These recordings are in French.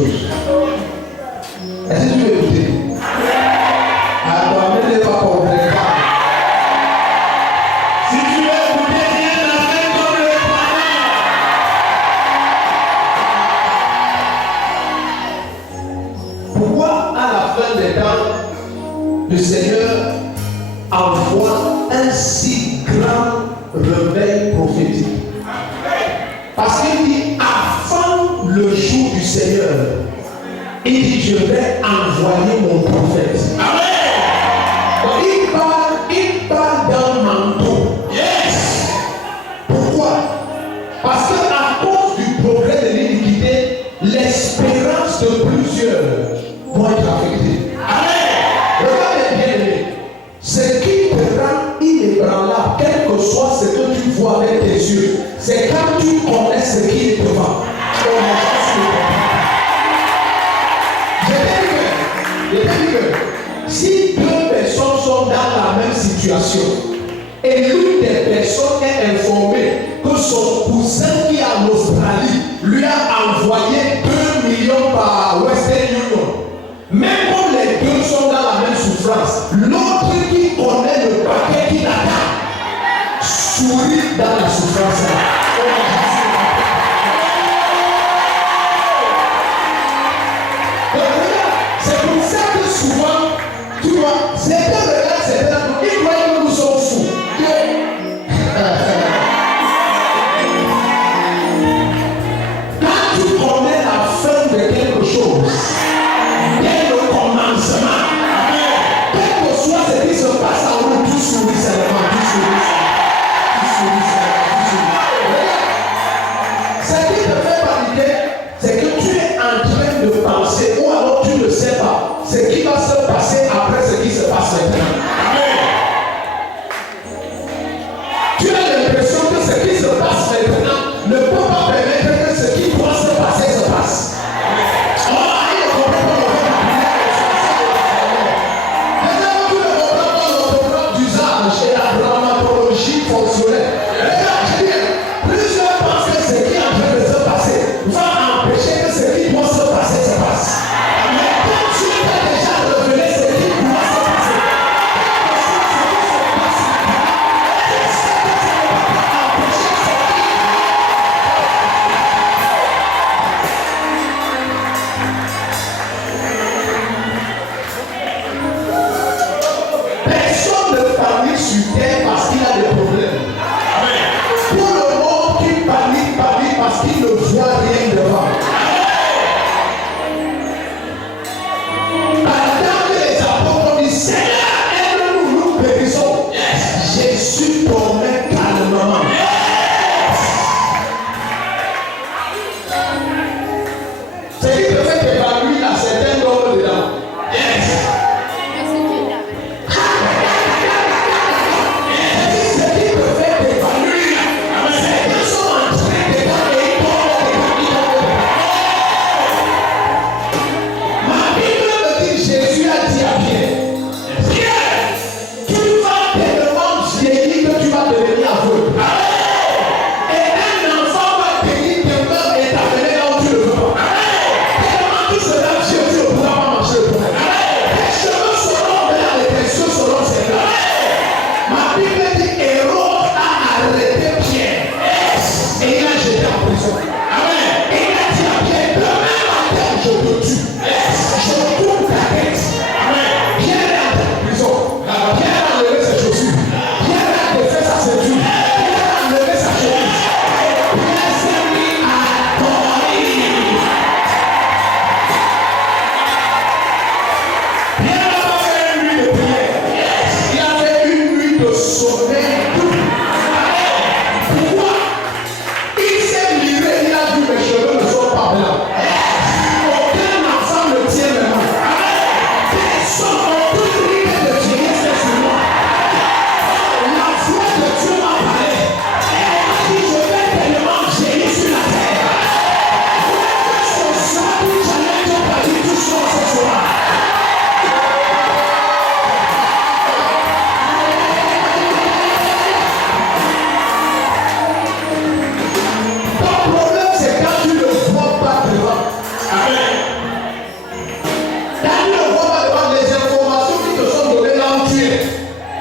chose. Est-ce que tu veux écouter? Alors, ne l'ai pas compris. Si tu veux écouter, viens dans cette comme le Papa. Pourquoi à la fin des temps, le Seigneur envoie un si grand réveil prophétique? Parce qu'il dit, avant le jour du Seigneur, il dit, je vais envoyer mon prophète. Amen. Donc il parle d'un manteau. Yes. Pourquoi? Parce qu'à cause du progrès de l'iniquité, l'espérance de plusieurs vont être affectée. Amen. Regardez bien, aimé. Ce qui te rend inébranlable, quel que soit ce que tu vois avec tes yeux, c'est quand tu connais ce qui est devant. Je t'ai dit que si deux personnes sont dans la même situation et l'une des personnes est informée que son cousin qui est en Australie lui a envoyé 2 millions par Western Union, même comme les deux sont dans la même souffrance, l'autre qui connaît le paquet qui l'attend sourit dans la souffrance. C'est pour ça que souvent, tu vois, certains regardent certains, ils croient que nous sommes fous. Quand tu connais la fin de quelque chose, dès le commencement, quel que soit ce qui se passe en nous, tu souris seulement, tu souris seulement. Ce qui te fait paniquer, c'est que tu es en train de penser, ou alors tu ne sais pas ce qui va se passer après ce qui se passe maintenant. Tu as l'impression que ce qui se passe maintenant ne peut pas permettre que ce qui doit se passer se passe. Oh,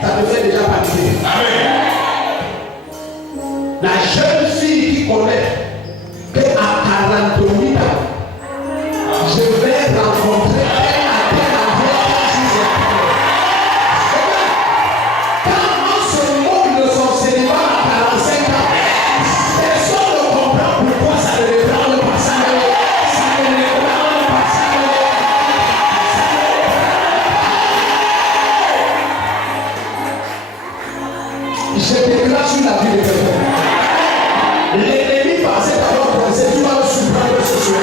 Ça te fait déjà paniquer. Amen. La jeune fille qui connaît qu'à 48 ans, je vais rencontrer elle à tel endroit jusqu'à quand on se moque de son célibat à 45 ans, personne ne comprend pourquoi ça ne le prend pas. Ça ne le prend pas. Je déclare sur la vie de quelqu'un. L'ennemi pensait d'abord penser, tu vas le surprendre ce soir.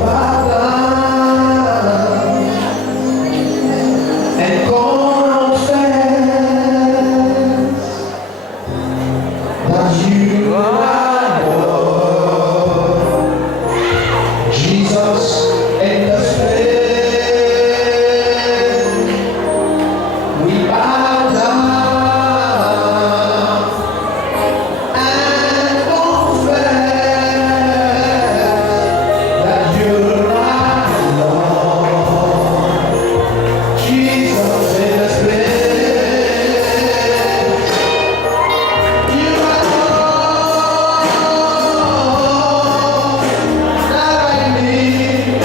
bow down and confess that you are Lord. Jesus in the Spirit, we bow down and confess that you are Lord. Jesus in the Spirit, you are Lord. Now I need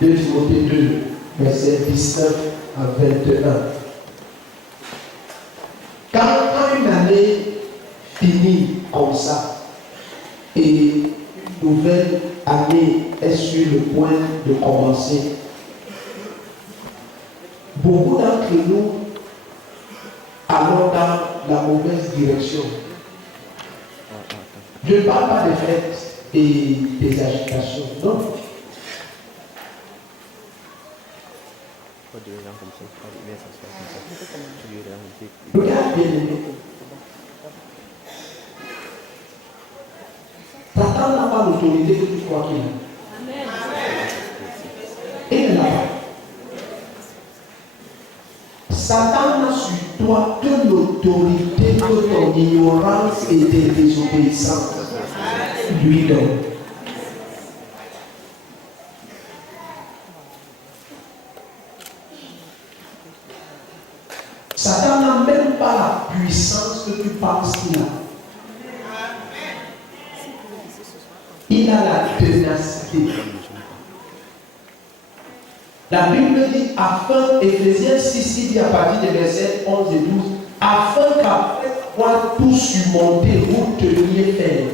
2 Timothée 2, verset 19 à 21. Quand une année finit comme ça et une nouvelle année est sur le point de commencer, beaucoup d'entre nous allons dans la mauvaise direction. Je ne parle pas des fêtes et des agitations, non. Regarde bien aimé. Satan n'a pas l'autorité que tu crois qu'il a. Il ne l'a pas. Satan n'a sur toi que l'autorité que ton ignorance et tes désobéissances lui donnent. Satan n'a même pas la puissance que tu penses qu'il a. Il a la ténacité. La Bible dit, afin, Éphésiens 6 dit à partir des versets 11 et 12, afin qu'après avoir tout surmonté, vous teniez ferme.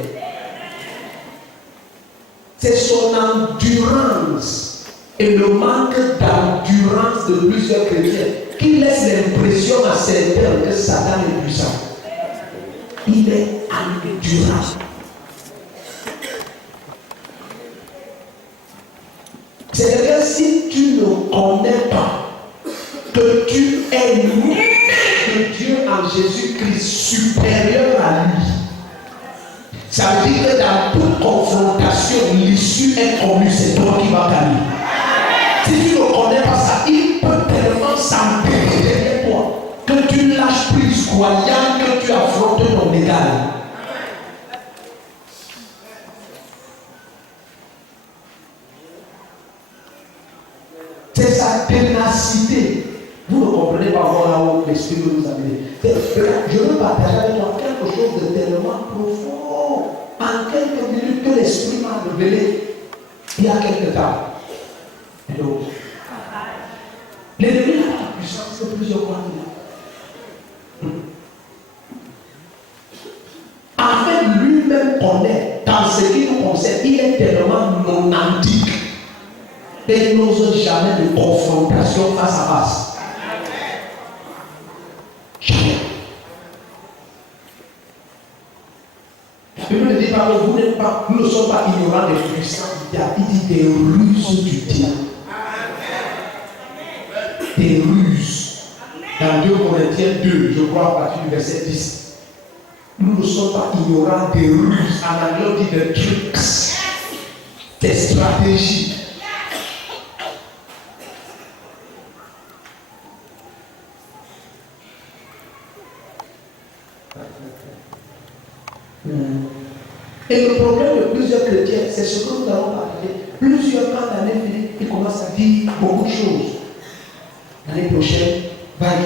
C'est son endurance et le manque d'endurance de plusieurs chrétiens qui laisse l'impression à certains que Satan est puissant. Il est endurant. C'est-à-dire, si tu ne connais pas que tu es né de Dieu en Jésus-Christ supérieur à lui, ça veut dire que dans toute confrontation, l'issue est connue, c'est toi qui vas gagner. Si tu ne connais pas ça, il peut tellement s'empêcher derrière toi que tu lâches prise, croyant que tu affrontes ton égal. C'est sa ténacité. Vous ne comprenez pas là où l'esprit veut nous amener. Je veux partager avec toi quelque chose de tellement profond. En quelques minutes que l'esprit m'a révélé il y a quelques temps. Et donc, l'ennemi n'a pas la puissance que plusieurs fois il a. En fait, lui-même connaît, dans ce qui nous concerne, il est tellement non-antique. Et il n'ose jamais de confrontation face à face. Jamais. La Bible ne dit pas que nous ne sommes pas ignorants des puissances du diable. Il dit des ruses du diable. Des ruses. Dans 2 Corinthiens 2, je crois, à partir du verset 10. Nous ne sommes pas ignorants des ruses. En anglais, on dit des tricks, des stratégies. Et le problème de plusieurs chrétiens, c'est ce que nous allons parler. Plusieurs temps d'année finie, ils commencent à dire beaucoup de choses. L'année prochaine va être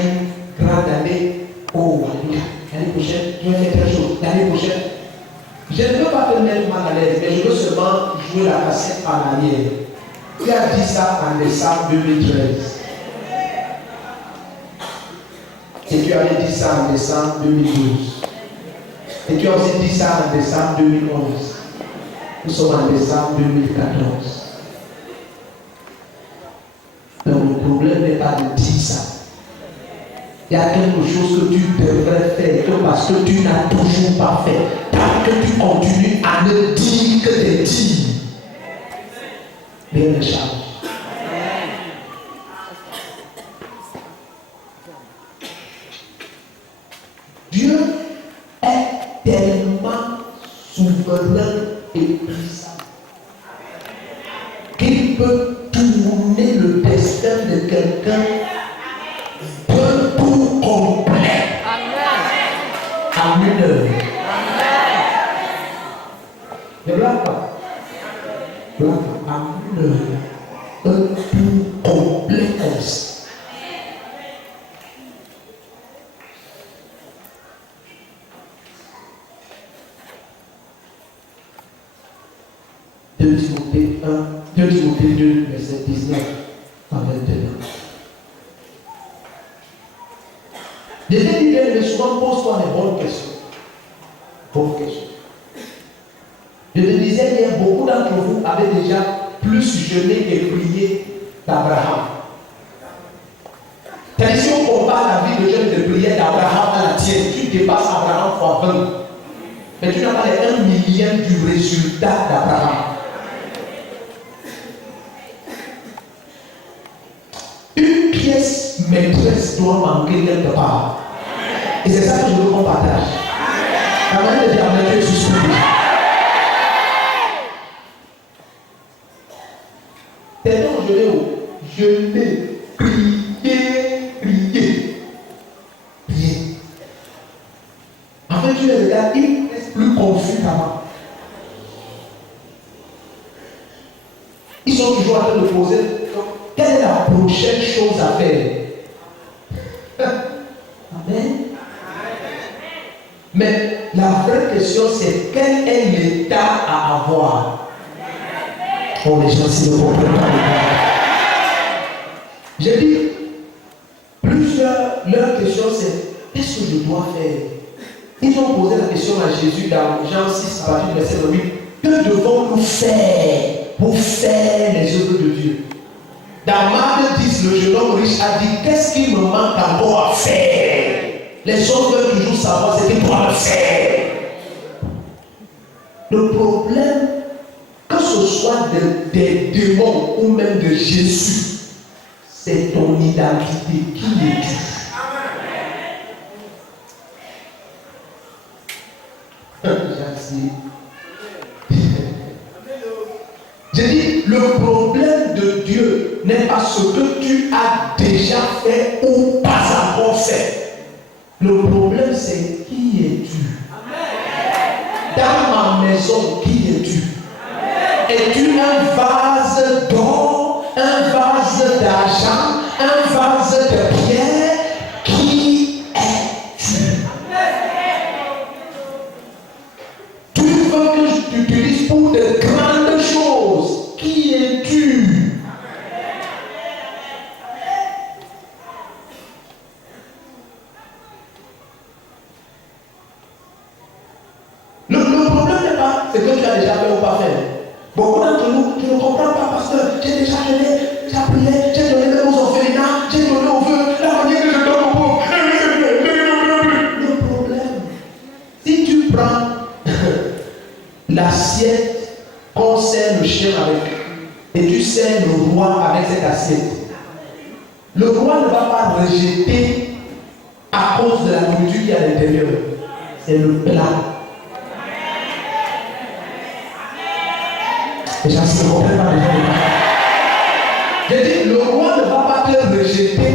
une grande année. Oh, alléluia. L'année prochaine, je vais faire quelque chose. L'année prochaine, je ne veux pas te mettre mal à l'aise, mais je veux seulement jouer la cassette en arrière. Tu as dit ça en décembre 2013. Et tu avais dit ça en décembre 2012. Et tu as aussi dit ça en décembre 2011. Nous sommes en décembre 2014. Donc le problème n'est pas de dire ça. Il y a quelque chose que tu devrais faire, que parce que tu n'as toujours pas fait. Tant que tu continues à ne dire que des dires, rien ne change. Dieu est tellement souverain et puissant qu'il peut tourner le destin de quelqu'un d'un coup complet en une heure. Ne blague pas. Blague pas. En une heure. Un coup complet comme ça. Timothée Timothée 2, verset 19 à 21. Je t'ai dit que souvent pose-toi les bonnes questions. Bonnes questions. Je te disais hier, beaucoup d'entre vous avaient déjà plus jeûné et prié d'Abraham. C'est-à-dire, si on compare la vie de jeûne et de prière d'Abraham à la tienne, tu dépasses Abraham fois 20. Mais tu n'as pas les 1 millième du résultat d'Abraham. Une pièce maîtresse doit manquer quelque part. Et c'est ça que je veux qu'on partage. La manière de dire amen, tu es suspendu. C'est donc je l'ai prié. En fait, tu les regardes, ils restent plus confus qu'avant. Ils sont toujours en train de poser quelle est la prochaine chose à faire. Amen. Mais la vraie question, c'est quel est l'état à avoir. Oh, les gens, s'ils ne comprennent pas. J'ai dit, leur question, c'est qu'est-ce que je dois faire? Ils ont posé la question à Jésus dans Jean 6, à partir du verset 8. Que devons-nous faire pour faire les œuvres de Dieu? Dans Marc 10, le jeune homme riche a dit, qu'est-ce qu'il me manque encore à faire? Les autres veulent toujours savoir ce qu'ils doivent faire. Le problème, que ce soit des démons ou même de Jésus, c'est ton identité. Qui es-tu? J'ai dit, le problème de Dieu n'est pas ce que tu as déjà fait ou pas encore fait. Le problème, c'est qui es-tu? Dans ma maison, qui es-tu? Es-tu un vase d'or, un vase d'argent, un vase de pierre? Qui es-tu? Tu veux que je t'utilise pour de grandes choses? Qui es-tu? Le problème n'est pas ce que tu as déjà fait ou pas fait. Beaucoup d'entre nous, tu ne comprends pas parce que j'ai déjà donné, j'ai prié, j'ai donné même aux orphelinats, j'ai donné aux vœux, la manière que je donne aux pauvres. Le problème, si tu prends l'assiette qu'on sert le chien avec et tu sers le roi avec cette assiette, le roi ne va pas rejeter à cause de la nourriture qui est à l'intérieur. C'est le plat. Les gens ne comprennent pas. J'ai dit, le roi ne va pas te rejeter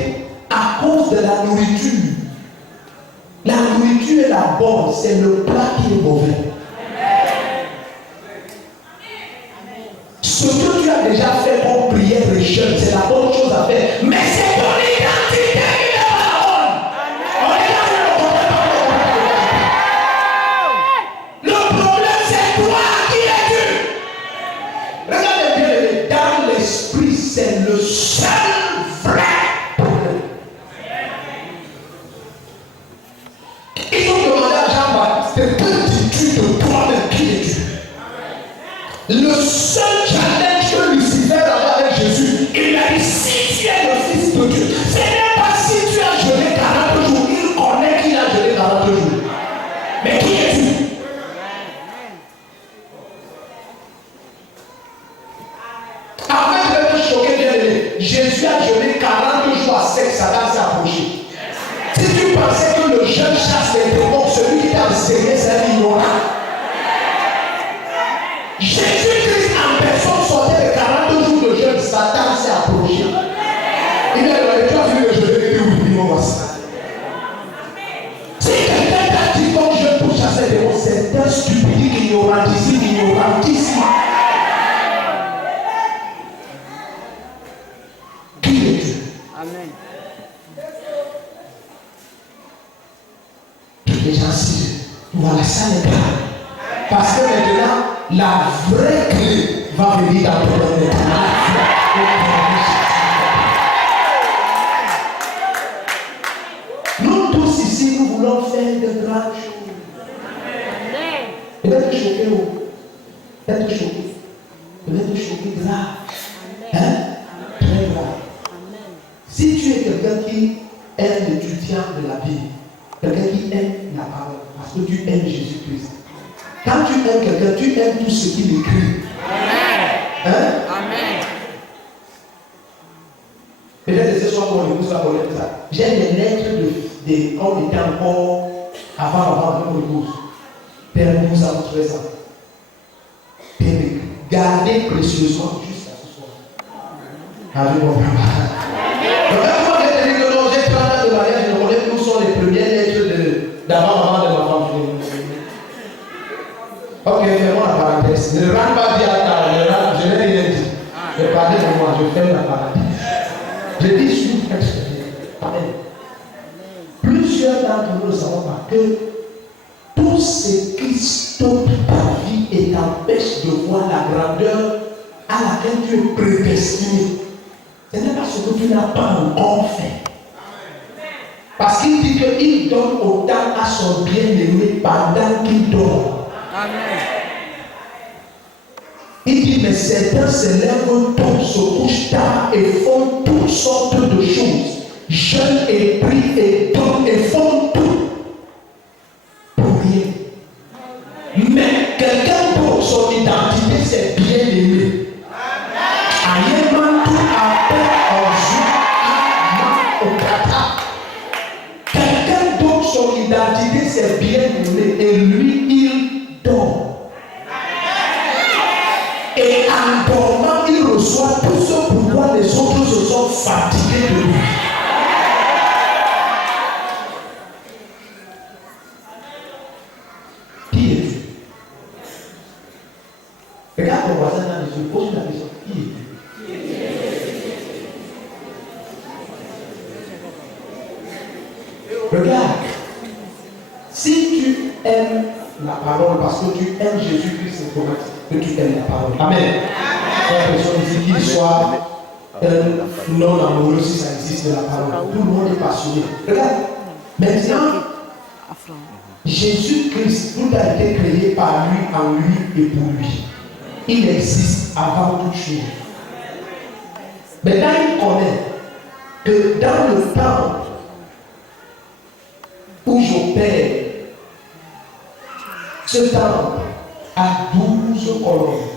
à cause de la nourriture. La nourriture est la bonne, c'est le plat qui est mauvais. Ce que tu as déjà fait pour prière et jeûne, c'est la bonne chose à faire. Mais c'est ton identité qui n'est pas la bonne. Le problème, c'est toi. Regardez bien, dans l'esprit, c'est le seul vrai problème. Ils ont demandé à Jean-Baptiste, que dis-tu de toi-même, qui es-tu? Le seul challenge que Lucifer avait avec Jésus, il a dit, si tu es le Fils de Dieu, ce n'est pas si tu as jeûné 40 jours, il connaît qu'il a jeûné 40 jours. Mais qui es-tu? Jésus a jeûné 40 jours à sec, Satan s'est approché. Si tu pensais que le jeûne chasse les démons, celui qui t'a enseigné, c'est un ignorant. Jésus-Christ en personne sortait de 40 jours de jeûne, Satan s'est approché. Il a dit, tu as vu le jeûne, il dit oui, il m'a passé. Si quelqu'un t'a dit ton jeûne pour chasser les démons, c'est un stupide, ignorantisme. Amen. Les gens disent, voilà, ça n'est pas. Parce que maintenant, la vraie clé va venir dans ton maintenant. peut-être choqué. Peut-être choqué grave. Hein? Très grave. Si tu es quelqu'un qui aime l'étudiant de la Bible, quelqu'un qui aime la parole, parce que tu aimes Jésus-Christ. Quand tu aimes quelqu'un, tu aimes tout ce qu'il écrit. Hein? Amen. Peut-être que ce soir, on écoute ça, on ça. J'ai des lettres quand on était encore avant mon épouse. Père, 12 ans, 13 ans. Père, gardez précieusement jusqu'à ce soir. Alléluia. Donc, quand j'ai dit que non, j'ai 30 ans de mariage, je connais où sont les premières lettres d'avant de ma femme. Ok, fais-moi la parenthèse. Ne rentre pas dire à je n'ai rien dit. Je parlais de moi, je ferme la parenthèse. Je dis sur Amen. Plusieurs d'entre nous ne savons pas que tout ce qui stoppe ta vie et t'empêche de voir la grandeur à laquelle tu es prédestiné, ce n'est pas ce que tu n'as pas encore fait. Parce qu'il dit qu'il donne autant à son bien-aimé pendant qu'il dort. Amen. Il dit, mais certains se lèvent tôt, se couchent tard et font toutes sortes de choses. Jeûnent et prient et donnent et font tout pour rien. Mais quelqu'un d'autre, son identité, c'est bien aimé. Aïeman tout appelle en joie au kata. Quelqu'un d'autre, son identité, c'est bien aimé. Et lui, il dort. Et en dormant, il reçoit tout ce pourquoi les autres se sont fatigués de lui. Qui es-tu? Regarde ton voisin dans les yeux, pose la question. Qui es-tu? Regarde. Si tu aimes la parole parce que tu aimes Jésus-Christ, c'est correct que tu aimes la parole. Amen. J'ai l'impression ici qu'il soit non amoureux si ça existe de la parole. Tout le monde est passionné. Regarde. Maintenant, Jésus-Christ, tout a été créé par lui, en lui et pour lui. Il existe avant toute chose. Maintenant, il connaît que dans le temps où j'opère, ce temple a 12 colonnes.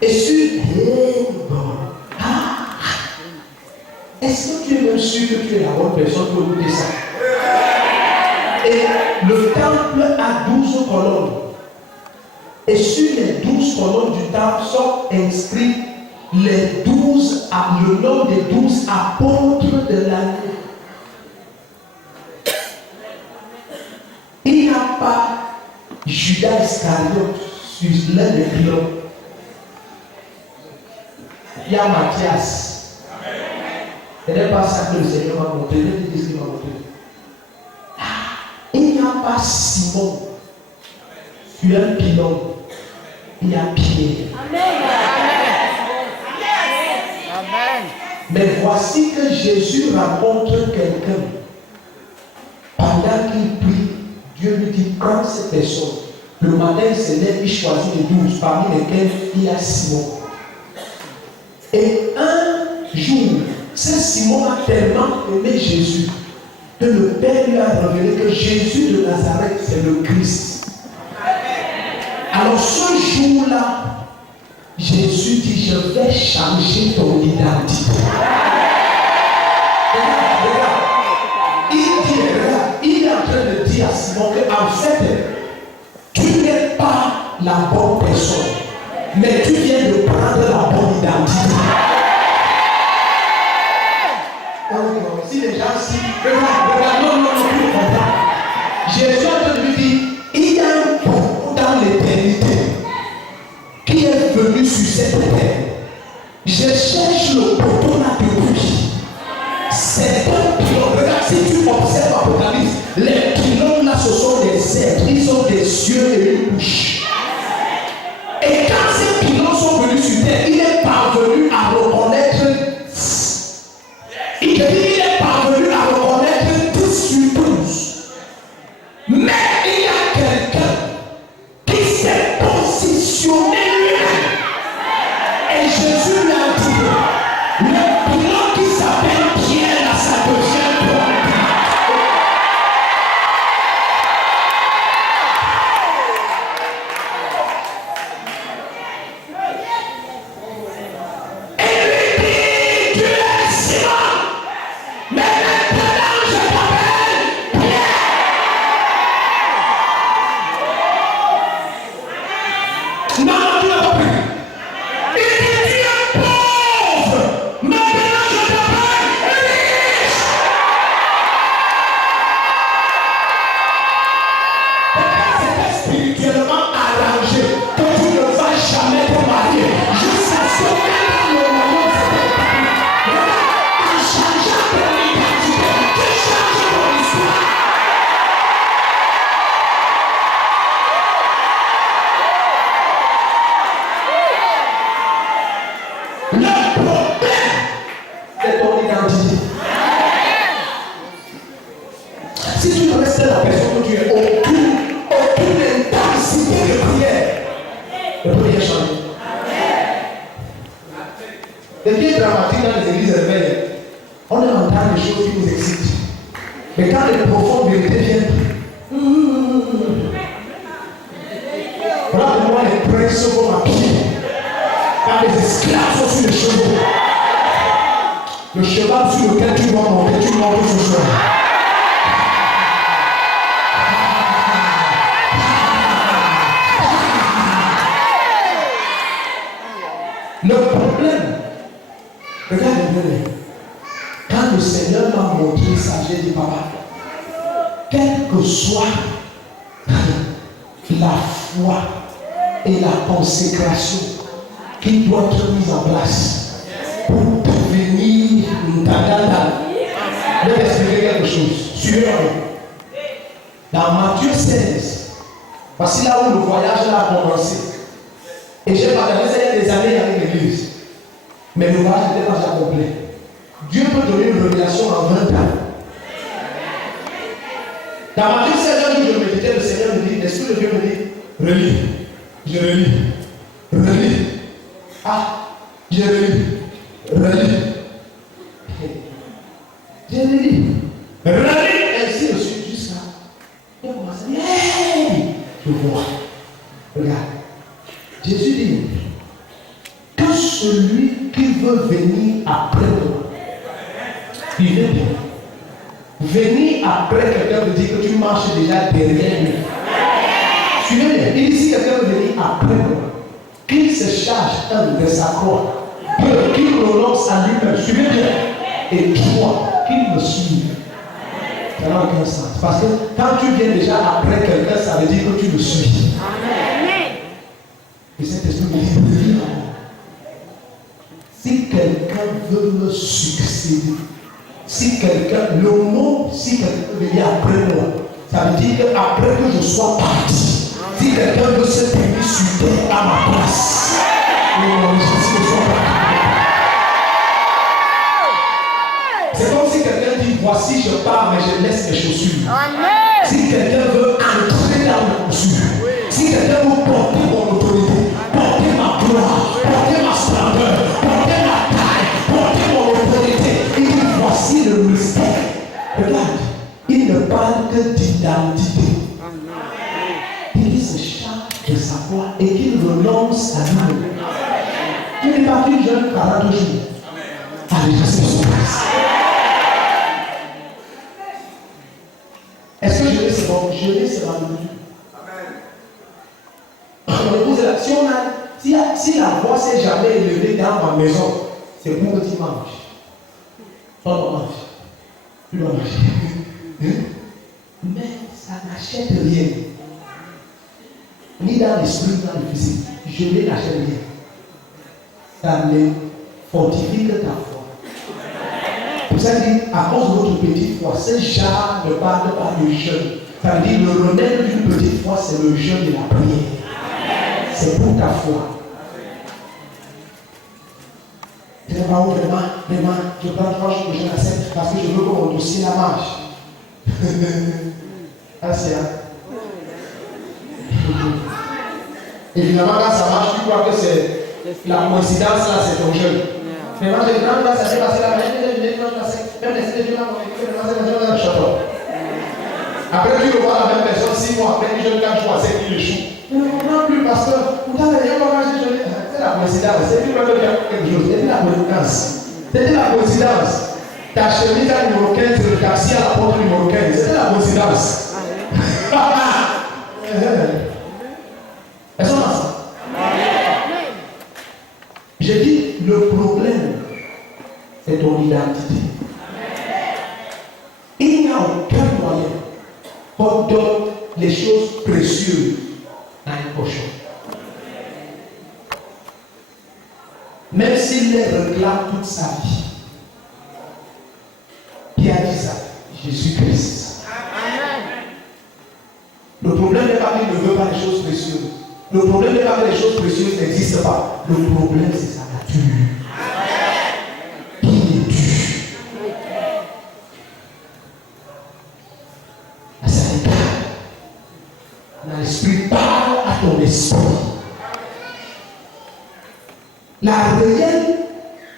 Et sur est-ce que tu es même sûr que tu es la bonne personne pour écouter ça? Et le temple a 12 colonnes. Et sur les 12 colonnes du temple sont inscrits le nom des 12 apôtres de l'année. Il n'y a pas Judas Iscariote sur l'un des pylônes. Il y a Matthias. Ce n'est pas ça que le Seigneur m'a montré. Je dis ce qu'il m'a montré. Il n'y a pas Simon sur un pylône. Il y a Pierre. Amen. Mais voici que Jésus rencontre quelqu'un. Pendant qu'il prie, Dieu lui dit, prends cette personne. Le matin, il se lève, il choisit les 12, parmi lesquels il y a Simon. Et un jour, ce Simon a tellement aimé Jésus que le Père lui a révélé que Jésus de Nazareth, c'est le Christ. Alors ce jour-là, Jésus dit, je vais changer ton identité. Regarde. Il est en train de dire à Simon qu'en fait, tu n'es pas la bonne personne, mais tu viens de prendre la bonne identité. Si les gens si regarde, non, tu comprends. Jésus est en train de lui dire, il y a un pot dans l'éternité qui est venu sur cette terre. Je cherche le poteau là depuis. C'est un pylône. Regarde, si tu observes Apocalypse, les pylônes là, ce sont des êtres, ils ont des yeux et une bouche. Et quand ces pylônes sont venus sur terre, il est parvenu à reconnaître. Il est parvenu à reconnaître 10 sur 12. Mais il y a quelqu'un qui s'est positionné Le plan qui s'appelle Pierre à sa deuxième porte. Le cheval sur lequel tu dois monter ce soir. Le problème, regardez, quand le Seigneur m'a montré ça, j'ai dit, papa, quelle que soit la foi et la consécration qui doit être mise en place pour devenir une tadada. Je vais expliquer quelque chose. Suivez-moi. Dans Matthieu 16, voici là où le voyage a commencé. Et j'ai partagé ça il y a des années avec l'église. Mais le voyage n'était pas déjà complet. Dieu peut donner une révélation en 20 ans. Dans Matthieu 16, un jour, je méditais, le Seigneur me dit, l'Esprit de Dieu me dit, relis. Je relis. Relis. Ah, je relis. Relis. Je relis. Relis. Ainsi de suite, jusqu'à. Il a commencé à dire, hey! Je vois. Regarde. Jésus dit que celui qui veut venir après moi, il vient bien. Venir après quelqu'un veut dire que tu marches déjà derrière lui. Suivez bien. Il dit si quelqu'un veut venir après moi, qu'il se charge de sa croix, qu'il renonce à lui-même. Suivez bien. Et toi, qu'il me suive. Ça n'a aucun sens. Parce que quand tu viens déjà après quelqu'un, ça veut dire que tu le suis. Et cet esprit me dit, si quelqu'un veut me succéder, si quelqu'un, le mot, si quelqu'un veut venir après moi, ça veut dire qu'après que je sois parti, si quelqu'un veut se tenir sur terre à ma place, c'est comme si quelqu'un dit, voici je pars mais je laisse mes chaussures. Amen. Si quelqu'un veut entrer dans mes chaussures, si quelqu'un veut porter mon autorité, porter ma gloire, porter ma splendeur, porter ma taille, porter mon autorité, il dit voici le mystère. Regarde, il ne parle que d'identité. Il se charge de sa foi et qu'il renonce à lui-même. Il est parti jeune 40 jours. Allez, je sais son place. Est-ce que je l'ai, c'est bon? Je l'ai, c'est ma nourriture. Si la voix s'est jamais élevée dans ma maison, c'est pour que tu manges. Toi, tu manges. Tu dois manger. Mais ça n'achète rien. Ni dans l'esprit, ni dans le physique. Je ne n'achète rien. Ça ne fortifie que ta foi. Pour ça, il dit, à cause de votre petite foi, ce genre ne parle pas du jeûne. Ça veut dire, le remède d'une petite foi, c'est le jeûne de la prière. C'est pour ta foi. Je ne sais pas où vraiment, je prends 3 jours que je l'accepte parce que je veux que mon dossier la marche. Ah, c'est hein. Évidemment, quand ça marche, tu crois que c'est la coïncidence là, c'est ton jeûne. Mais moi, j'ai grand place, ça s'est passé là, même les États-Unis, on a château. Après, tu revois la même personne 6 mois après, il jeune 4 jours, c'est qu'il échoue. Je ne comprends plus, pasteur. Pourtant, il y a pas mal de jeunes. C'est la coïncidence. C'est lui-même qui a quelque chose. C'est la coïncidence. C'était la coïncidence. Ta chemise à numéro 15, le taxi à la porte numéro 15. C'était la coïncidence. Est-ce qu'on a ça? J'ai dit, le problème, c'est ton identité. Il n'y a aucun moyen qu'on donne les choses précieuses à un cochon. Même s'il les réclame toute sa vie. Qui a dit ça? Jésus-Christ. Le problème n'est pas qu'il ne veut pas les choses précieuses. Le problème n'est pas que les choses précieuses n'existent pas. Le problème, c'est sa nature. Qui est Dieu? À sa égard, l'esprit parle à ton esprit. La réelle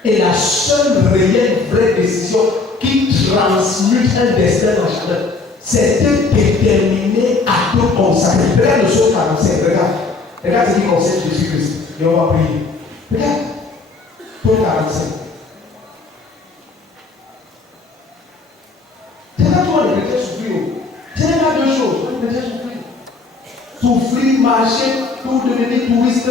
et la seule réelle vraie décision qui transmute un destin en chaleur, c'est de déterminer à te consacrer. Regarde le psaume 45, regarde. Regarde ce qui concerne Jésus-Christ. Et on va prier. Regarde. Psaume 45. C'est pas toi le chrétien souffrir. Ce n'est pas deux choses. Le chrétien souffrir. Souffrir, marcher pour devenir touriste.